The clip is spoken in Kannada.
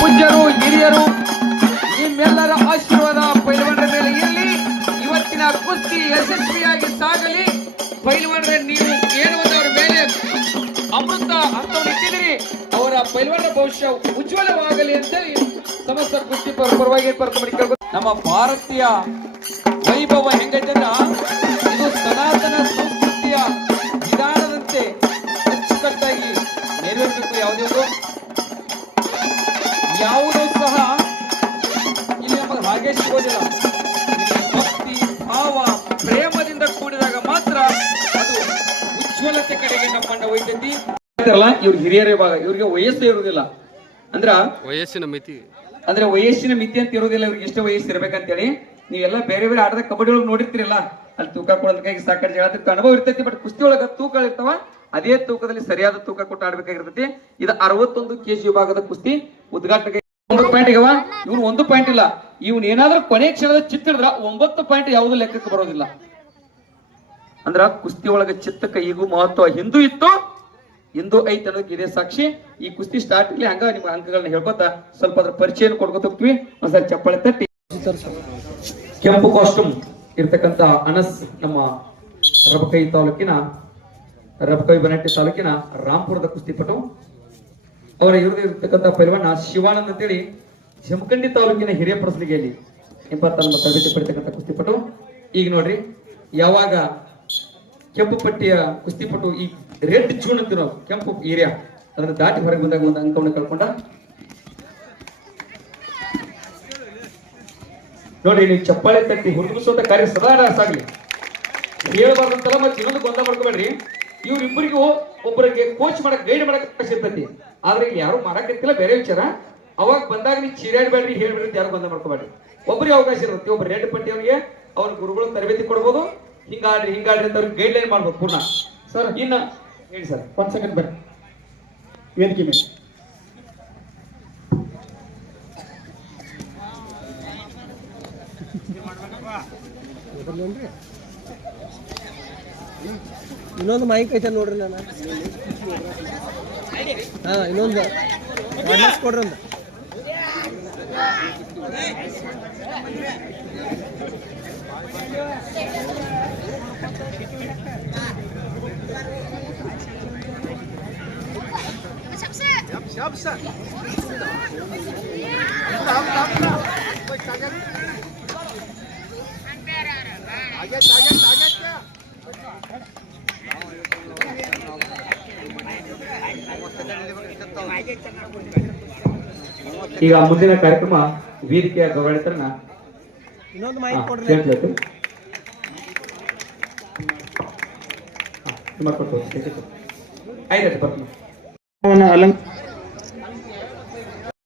ಪೂಜ್ಯರು ಹಿರಿಯರು ನಿಮ್ಮೆಲ್ಲರ ಆಶೀರ್ವಾದ ಪೈಲ್ವಾನರ ಮೇಲೆ ಇರಲಿ. ಇವತ್ತಿನ ಕುಸ್ತಿ ಯಶಸ್ವಿಯಾಗಿ ಸಾಗಲಿ. ಪೈಲ್ವಾನರ ನೀವು ಏನುವುದರ ಮೇಲೆ ಅಮೃತ ಹಸ್ತವನ್ನು ಇಟ್ಟಿದ್ದೀರಿ. ಅವರ ಪೈಲ್ವಾನರ ಭವಿಷ್ಯ ಉಜ್ವಲವಾಗಲಿ ಅಂತೇಳಿ ಸಮಸ್ತ ಕುಸ್ತಿ ಪರವಾಗಿ ನಮ್ಮ ಭಾರತೀಯ ವೈಭವ ಹೆಂಗೈತೆ ಇದು ಸನಾತನ ಸಂಸ್ಕೃತಿಯ ವಿಧಾನದಂತೆ ಅಚ್ಚುಕಟ್ಟಾಗಿ ನೆರವೇರಬೇಕು. ಯಾವುದೂ ಸಹ ಇಲ್ಲಿ ನಮಗೆ ಹಾಗೆ ಸಿಗೋದಿಲ್ಲ. ಭಕ್ತಿ ಭಾವ ಪ್ರೇಮದಿಂದ ಕೂಡಿದಾಗ ಮಾತ್ರ ಅದು ಉಜ್ವಲತೆ ಕಡೆಗೆ ನಮ್ಮನ್ನ ಒಯ್ತೈತಿ. ಇವ್ರ ಹಿರಿಯರ ವಿಭಾಗ, ಇವ್ರಿಗೆ ವಯಸ್ಸು ಇರುವುದಿಲ್ಲ. ವಯಸ್ಸಿನ ಮಿತಿ ಅಂತ ಇರೋದಿಲ್ಲ. ಇವ್ರಿಗೆ ಇಷ್ಟ ವಯಸ್ಸು ಇರ್ಬೇಕಂತೇಳಿ ನೀವೆಲ್ಲ ಬೇರೆ ಬೇರೆ ಆಟದ ಕಬಡ್ಡಿ ಒಳಗೆ ನೋಡಿರ್ತಿರಲ್ಲ, ಅಲ್ಲಿ ತೂಕ ಕೊಡೋದಕ್ಕಾಗಿ ಸಾಕಷ್ಟು ಜಗಳ ಅನುಭವ ಇರ್ತೈತಿ. ಬಟ್ ಕುಸ್ತಿ ಒಳಗ ತೂಕ ಇರ್ತಾವ, ಅದೇ ತೂಕದಲ್ಲಿ ಸರಿಯಾದ ತೂಕ ಕೊಟ್ಟು ಆಡ್ಬೇಕಾಗಿರ್ತೈತಿ. ಇದು 61 kg ವಿಭಾಗದ ಕುಸ್ತಿ ಉದ್ಘಾಟನೆಗೆ 9 ಪಾಯಿಂಟ್ ಇವ. ಇವ್ನು 1 ಪಾಯಿಂಟ್ ಇಲ್ಲ. ಇವ್ನು ಏನಾದ್ರೂ ಕೊನೆ ಕ್ಷಣದ ಚಿತ್ತಿಡಿದ್ರ 9 ಪಾಯಿಂಟ್ ಯಾವ್ದು ಲೆಕ್ಕಕ್ಕೆ ಬರೋದಿಲ್ಲ. ಅಂದ್ರ ಕುಸ್ತಿ ಒಳಗ ಚಿತ್ತಕ್ಕೆ ಈಗೂ ಮಹತ್ವ ಹಿಂದೂ ಇತ್ತು, ಇಂದು ಐತ್ ಅನ್ನೋದಕ್ಕೆ ಇದೇ ಸಾಕ್ಷಿ. ಈ ಕುಸ್ತಿ ಸ್ಟಾರ್ಟ್ ಇಲ್ಲಿ ಹಂಗ ನಿಮ್ಮ ಅಂಕಗಳನ್ನ ಹೇಳ್ಕೊತ ಸ್ವಲ್ಪ ಅದ್ರ ಪರಿಚಯ ಕೊಡ್ಕೊತ ಹೋಗ್ತೀವಿ. ಒಂದ್ಸರಿ ಚಪ್ಪಾಳೆ ತಟ್ಟಿ. ಕೆಂಪು ಕಾಸ್ಟ್ಯೂಮ್ ಇರ್ತಕ್ಕಂತ ಅನಸ್ ನಮ್ಮ ರಬಕೈ ಬನಟ್ಟಿ ತಾಲೂಕಿನ ರಾಂಪುರದ ಕುಸ್ತಿಪಟು. ಅವರ ಇವ್ರದ್ದು ಇರ್ತಕ್ಕಂಥ ಪೈಲ್ವಾನ ಶಿವಾನಂದ್ ಅಂತೇಳಿ ಜಮಖಂಡಿ ತಾಲೂಕಿನ ಹಿರಿಯ ಪ್ರಸಲಿಗೆಯಲ್ಲಿ 80 ತರಬೇತಿ ಪಡಿತಕ್ಕಂಥ ಕುಸ್ತಿಪಟು. ಈಗ ನೋಡ್ರಿ, ಯಾವಾಗ ಕೆಂಪು ಪಟ್ಟಿಯ ಕುಸ್ತಿಪಟು ಈ ರೆಡ್ ಜೂನ್ ಅಂತಿರೋ ಕೆಂಪು ಏರಿಯಾ ಅದನ್ನ ದಾಟಿ ಹೊರಗೆ ಬಂದಾಗ ಒಂದು ಅಂಕವನ್ನು ಕಳ್ಕೊಂಡ. ನೋಡಿ, ನೀವು ಚಪ್ಪಾಳೆ ತಟ್ಟಿ ಹುಡುಗಿಸುವಂತ ಕಾರ್ಯ ಸದಾ ಸಾಗ್ಲಿ. ಹೇಳ್ಬಾರ್ದಂತಲ್ಲ, ಮತ್ತೆ ಇನ್ನೊಂದು ಗೊಂದಲ ಮಾಡ್ಕೋಬೇಡ್ರಿ. ಇವ್ರಿಬ್ಬರಿಗೂ ಒಬ್ಬರಿಗೆ ಕೋಚ್ ಮಾಡಕ್ ಗೈಡ್ ಮಾಡಕ್ ಅವಕಾಶ ಇರ್ತೈತಿ. ಆದ್ರೆ ಇಲ್ಲಿ ಯಾರು ಮಾಡಕ್ಕಿರ್ತಿಲ್ಲ, ಬೇರೆ ವಿಚಾರ. ಅವಾಗ ಬಂದಾಗ ನೀವು ಚೀರಾಡ್ಬೇಡ್ರಿ, ಹೇಳ್ಬೇಡ್ರಿ, ಯಾರು ಗೊಂದಲ ಮಾಡ್ಕೋಬೇಡ್ರಿ. ಒಬ್ಬರಿಗೆ ಅವಕಾಶ ಇರುತ್ತೆ. ಒಬ್ಬ ರೆಡ್ ಪಟ್ಟಿ ಅವರಿಗೆ ಅವ್ರ ಗುರುಗಳು ತರಬೇತಿ ಕೊಡ್ಬೋದು. ಹಿಂಗಾಡ್ರಿ ಅಂತ ಅವ್ರಿಗೆ ಗೈಡ್ ಲೈನ್ ಮಾಡ್ಬೋದು ಪೂರ್ಣ. ಸರ್ ಇನ್ನ ಹೇಳಿ ಸರ್, 1 ಸೆಕೆಂಡ್ ಬರ್ರಿ ವೇದಿಕೆ ಮೇಲೆ. ಇನ್ನೊಂದು ಮೈಕ್ ಐತೆ ನೋಡ್ರಿ. ನಾನು ಇನ್ನೊಂದು ಕೊಡ್ರಿ ಒಂದು. ಈಗ ಮುಂದಿನ ಕಾರ್ಯಕ್ರಮ ವೇದಿಕೆಯ ಗೌರವಾನ್ವಿತರನ್ನ